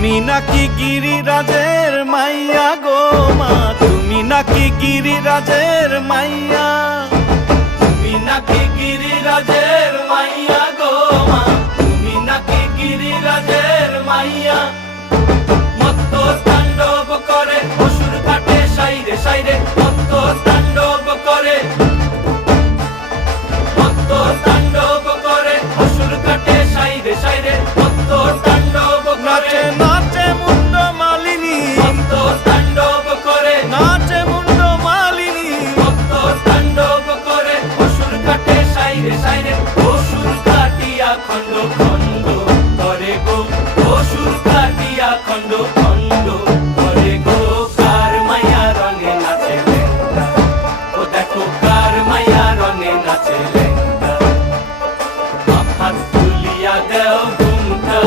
তুমি নাকি গিরিরাজের মাইয়া গো মা, তুমি নাকি গিরিরাজের মাইয়া, তুমি নাকি গিরিরাজের মাইয়া গো মা, তুমি নাকি গিরিরাজের মাইয়া। মত্ত তাণ্ডব করে অসুর কাটে সাইরে সাইরে, মত্ত তাণ্ডব করে, মত্ত তাণ্ডব করে অসুর কাটে সাইরে সাইরে, মত্ত তাণ্ডব করে। নাচে মুন্ড মালিনী, মত্ত তাণ্ডব করে, নাচে মুন্ড মালিনী, মত্ত তাণ্ডব করে অসুর কাটে সাইরে সাইরে, অসুর কাটিয়া খণ্ড খণ্ড করে গো, অসুর কাটিয়া খণ্ড